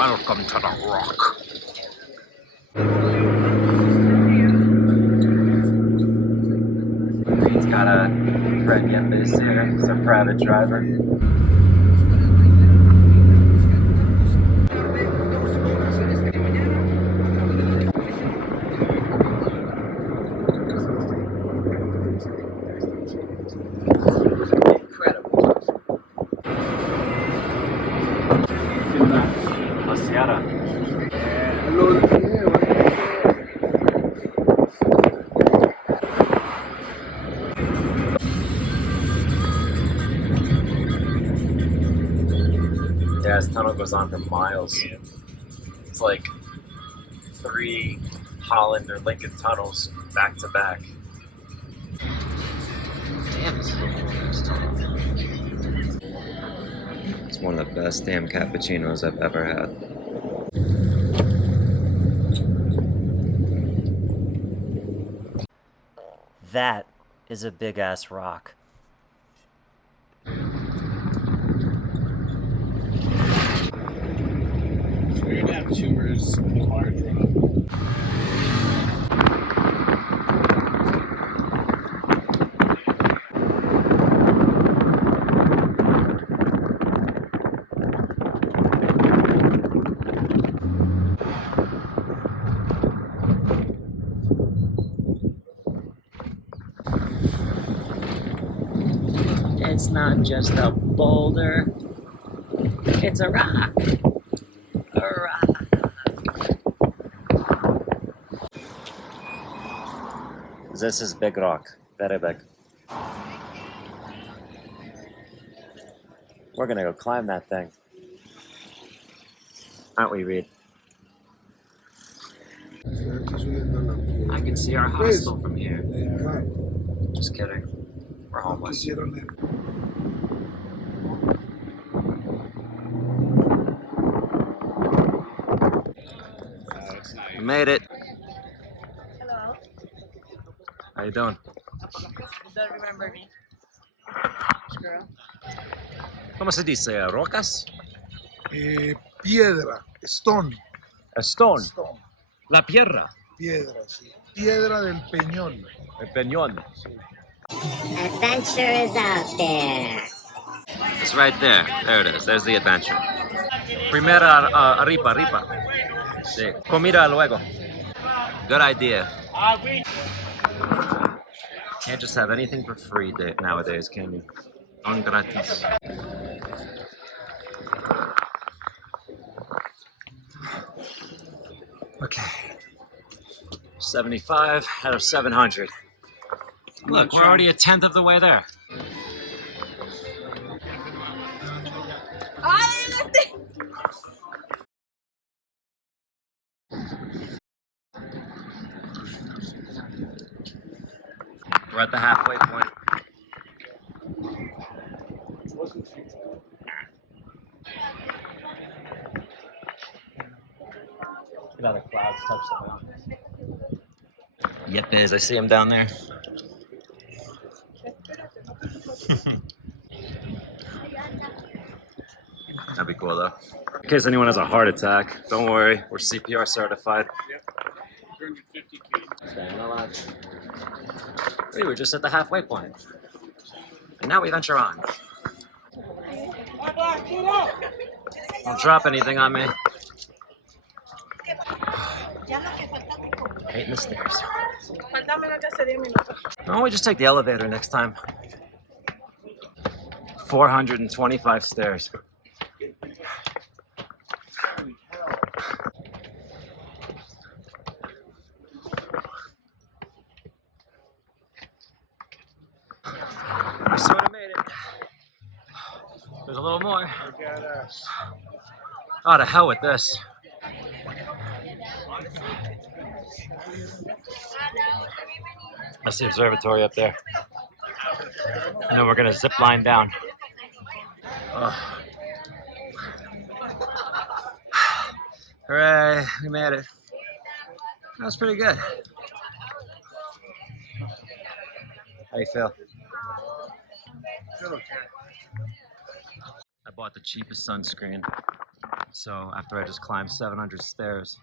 Welcome to the rock. He's got a friend Yepes here. He's a private driver. Yeah, this tunnel goes on for miles. It's like 3 Holland or Lincoln tunnels back to back. Damn, it's one of the best damn cappuccinos I've ever had. That is a big ass rock. We're gonna have tumors in the large rock. It's not just a boulder, it's a rock. A rock. This is big rock, very big. We're gonna go climb that thing. Aren't we, Reed? I can see our hostel from here. Just kidding. We're homeless. We made it. Hello. How you doing? You don't remember me? Girl. ¿Cómo se dice? ¿Rocas? Piedra, stone. A stone. Stone. La piedra. Piedra, sí. Piedra del Peñol. El Peñol. Adventure is out there. It's right there. There it is. There's the adventure. Primera arriba. Sí. Comida luego. Good idea. Can't just have anything for free nowadays, can you? Un gratis. Okay. 75 out of 700. Look, we're already a 10th of the way there. We're at the halfway point. Now the clouds touch the mountains. Yep, I see him down there. That'd be cool though. In case anyone has a heart attack, don't worry, we're CPR certified. Yep. 250 feet. Staying alive. We were just at the halfway point. And now we venture on. Don't drop anything on me. Hating the stairs. Why don't we just take the elevator next time? 425 stairs. We sort of made it. There's a little more. Oh, to hell with this. That's the observatory up there. And then we're gonna zip line down. Oh. Hooray, we made it. That was pretty good. How you feel? I bought the cheapest sunscreen. So after I just climbed 700 stairs,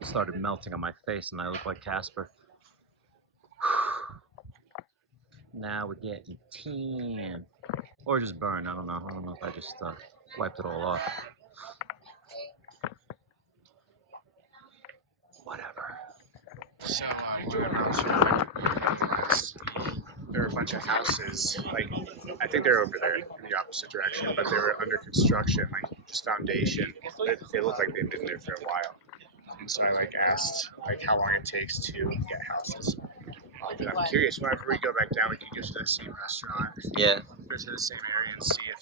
it started melting on my face and I look like Casper. Now we're getting tan. Or just burn, I don't know. I don't know if I just wiped it all off. Whatever. So we went around there were a bunch of houses, like I think they're over there in the opposite direction, but they were under construction, like just foundation. They look like they've been there for a while. And so I like asked like how long it takes to get houses. And I'm curious, whenever we go back down, we can go to the same restaurant, Yeah. go to the same area, and see if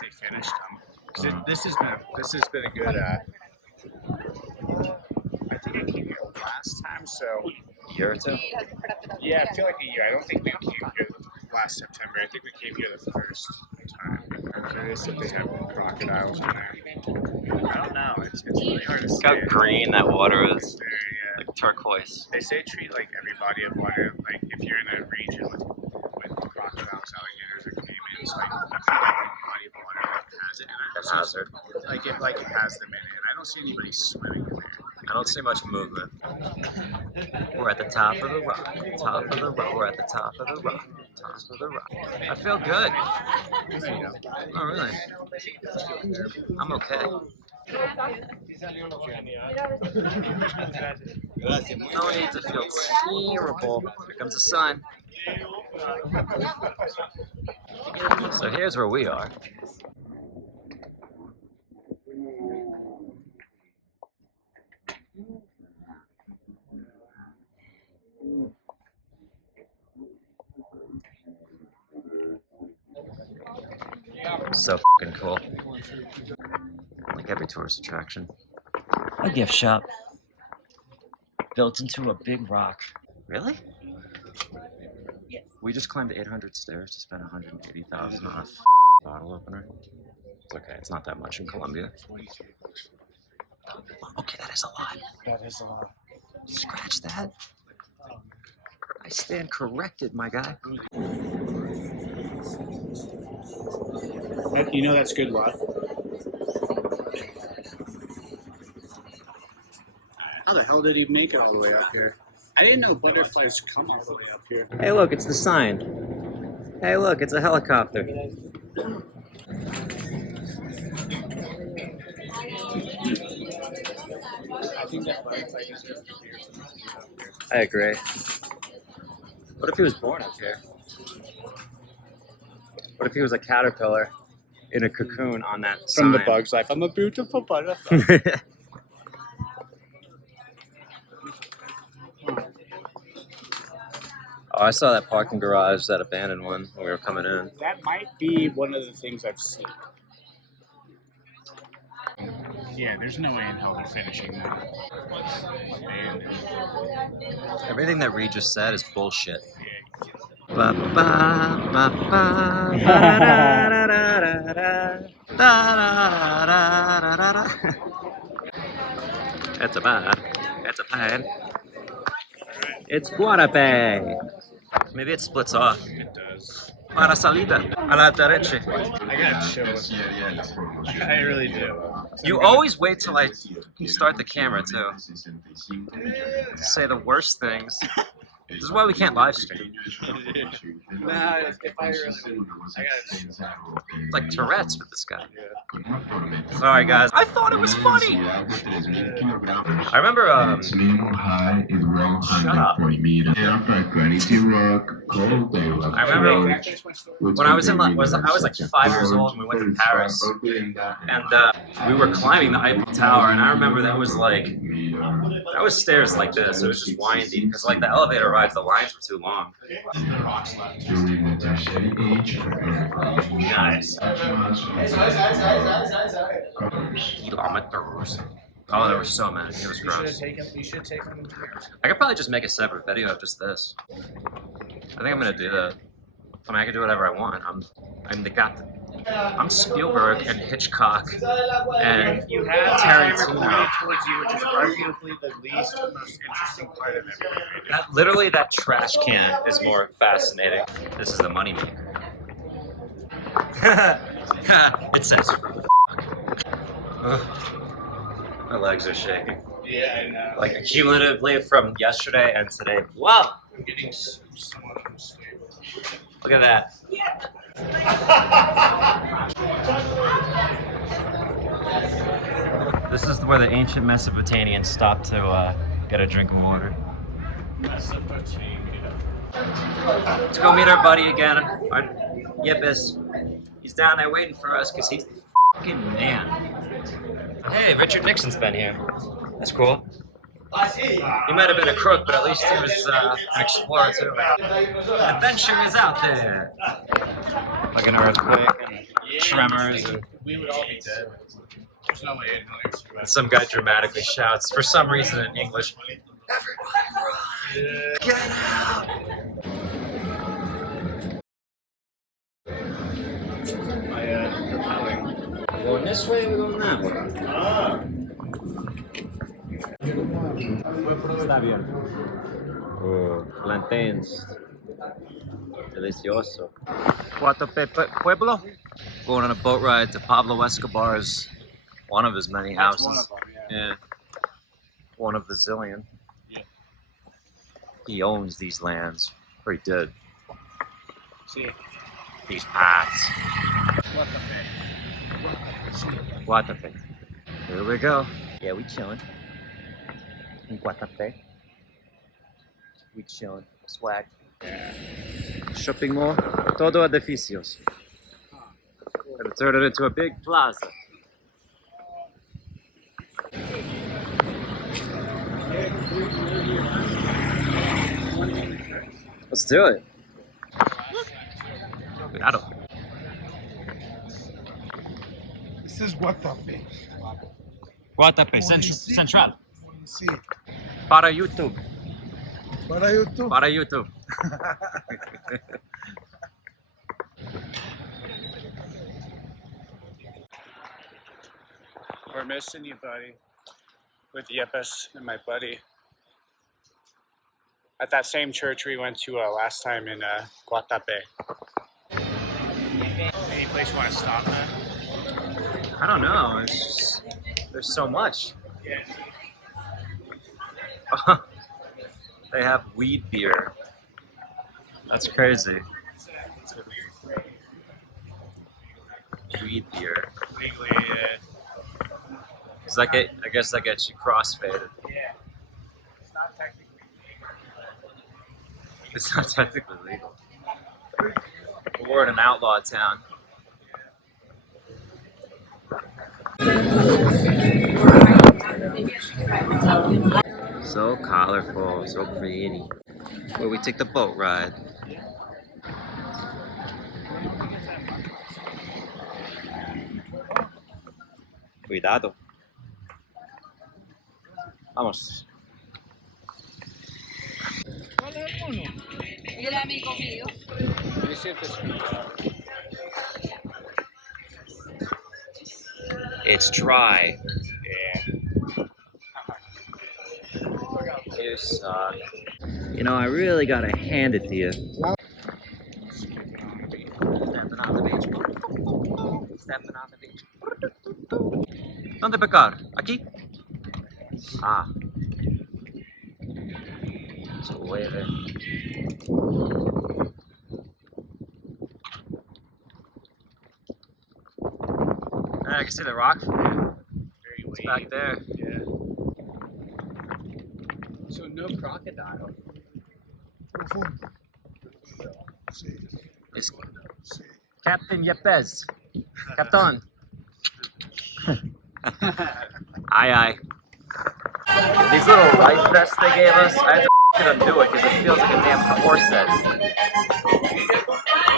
they finished them. 'Cause this has been a good. I think I came here last time, so A year or two? yeah, I feel like a year. I don't think we came here last September. I think we came here the first time. I'm curious if they have crocodiles in there. I don't know. It's really hard to Look say. how green that water is. There, yeah. Like turquoise. They say treat like every body of water, like if you're in a region with crocodiles, alligators, or caimans, like every body of water has it, and I It has it. like it has them in it. And I don't see anybody swimming in there. I don't see much movement. We're at the top of the rock. Top of the rock. We're at the top of the rock. Top of the rock. I feel good. There you go. Oh, really? I'm okay. No need to feel terrible. Here comes the sun. So here's where we are. So fucking cool. Like every tourist attraction. A gift shop. Built into a big rock. Really? Yes. We just climbed 800 stairs to spend 180,000 on a bottle opener. It's okay, it's not that much in Colombia. Okay, that is a lot. That is a lot. Scratch that. I stand corrected, my guy. You know that's good luck. How the hell did he make it all the way up here? I didn't know butterflies come all the way up here. Hey, look, it's the sign. Hey, look, it's a helicopter. I think that butterfly is here. I agree. What if he was born up here? What if he was a caterpillar in a cocoon on that From the sign? Bug's Life, I'm a beautiful butterfly. Oh, I saw that parking garage, that abandoned one, when we were coming in. That might be one of the things I've seen. Yeah, there's no way in hell they're finishing that. Everything that Reed just said is bullshit. It's a bad. It's a pan. It's Guatape. Maybe it splits off. It does. Para salida. A la derecha. I gotta chill. I really do. You always wait till I start the camera too. Say the worst things. This is why we can't live stream. Nah, if I really do, I gotta chill. Like Tourette's with this guy. Sorry guys, I thought it was funny. I remember shut up. I remember when I was in I was like 5 years old and we went to Paris and we were climbing the Eiffel Tower and I remember that was stairs like this. It was just windy because like the elevator rides, the lines were too long. Nice. Kilometers. Oh, there were so many. It was gross. You should take them. I could probably just make a separate video of just this. I think I'm gonna do that. I mean, I can do whatever I want. I'm Spielberg and Hitchcock and You have Tarantino. towards you, which is arguably the least most interesting part of it. Literally, that trash can is more fascinating. This is the money maker. It says. Ugh. My legs are shaking. Yeah, I know. Like cumulatively from yesterday and today. Wow! I'm getting so unstable. Look at that. This is where the ancient Mesopotamians stopped to get a drink of water. Let's go meet our buddy again. Our Yippis. He's down there waiting for us because he's the fucking man. Hey, Richard Nixon's been here. That's cool. He might have been a crook, but at least he was an explorer too. Adventure is out there. Like an earthquake and tremors and We would all be dead. There's no way and some guy dramatically shouts, for some reason in English, "Everybody run! Get out!" We're going this way, we're going that way. Está bien. Oh, plantains. Delicioso. Guatape Pueblo? Going on a boat ride to Pablo Escobar's, one of his many houses. One of them, Yeah. One of the zillion. Yeah. He owns these lands. Or he did. See, These paths. Guatapé. Guatape. Here we go. Yeah, we chilling. In Guatape. We chilling. Swag. Shopping mall. Todo edificios. Gonna turn it into a big plaza. Let's do it. Cuidado. This is Guatapé. Guatape, Central. Sí. Para YouTube. Para YouTube. Para YouTube. We're missing you, buddy. With Yepes and my buddy. At that same church we went to last time in Guatape. Any place you want to stop at? I don't know. It's just, there's so much. Yeah. They have weed beer. That's crazy. Weed beer. Legally, Cause I guess that gets you crossfaded. yeah. It's not technically legal. It's not technically legal. We're in an outlaw town. So colorful, so pretty. Where we take the boat ride. Cuidado. Vamos. El amigo mío. It's dry. Yeah. You suck. You know, I really gotta hand it to you. Stepping on the beach. Stepping on the beach. ¿Dónde pecar? ¿Aquí? Ah. Llueve. I can see the rock from here. It's back there. Yeah. So no crocodile. Profundo. Sí. It's Sí. Captain Yepes. Captain. Aye, aye. These little life vests they gave us, I had to undo it because it feels like a damn corset.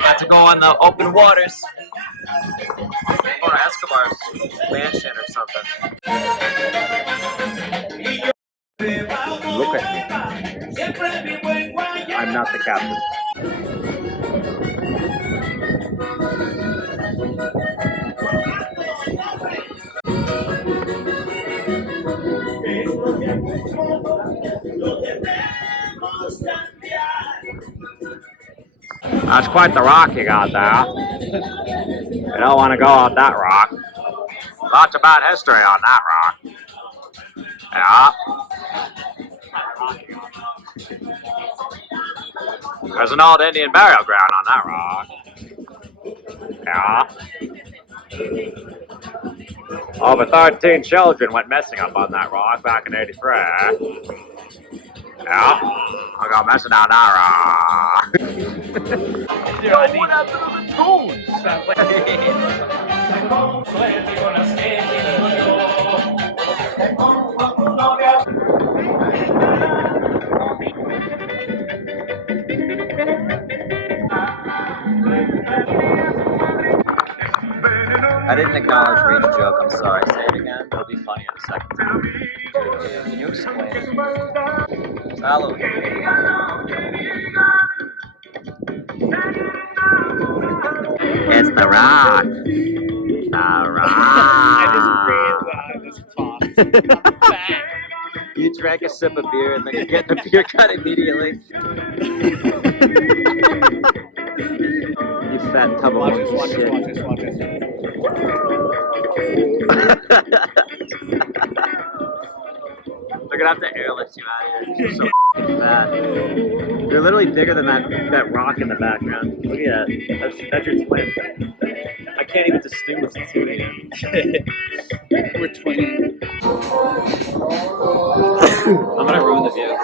Got to go in the open waters. Or Escobar's mansion or something. Look at me. I'm not the captain. That's quite the rock you got there. You don't want to go on that rock. Lots of bad history on that rock. Yeah. There's an old Indian burial ground on that rock. Yeah. Over 13 children went missing up on that rock back in '83. Yeah. I got missing out that rock. Yo, what happened to the tunes? I didn't acknowledge Reed's joke. I'm sorry. Say it again. It'll be funny in a second. Can you explain? Salud. It's the rock. The rock. You drank a sip of beer and then you get the beer cut immediately. You fat tub of shit. Watch this. They're gonna have to airlift you out of here. You're so fat. You're literally bigger than that rock in the background. Look at that. That's your twin. I can't even distinguish the two. We're 20. I'm gonna ruin the view.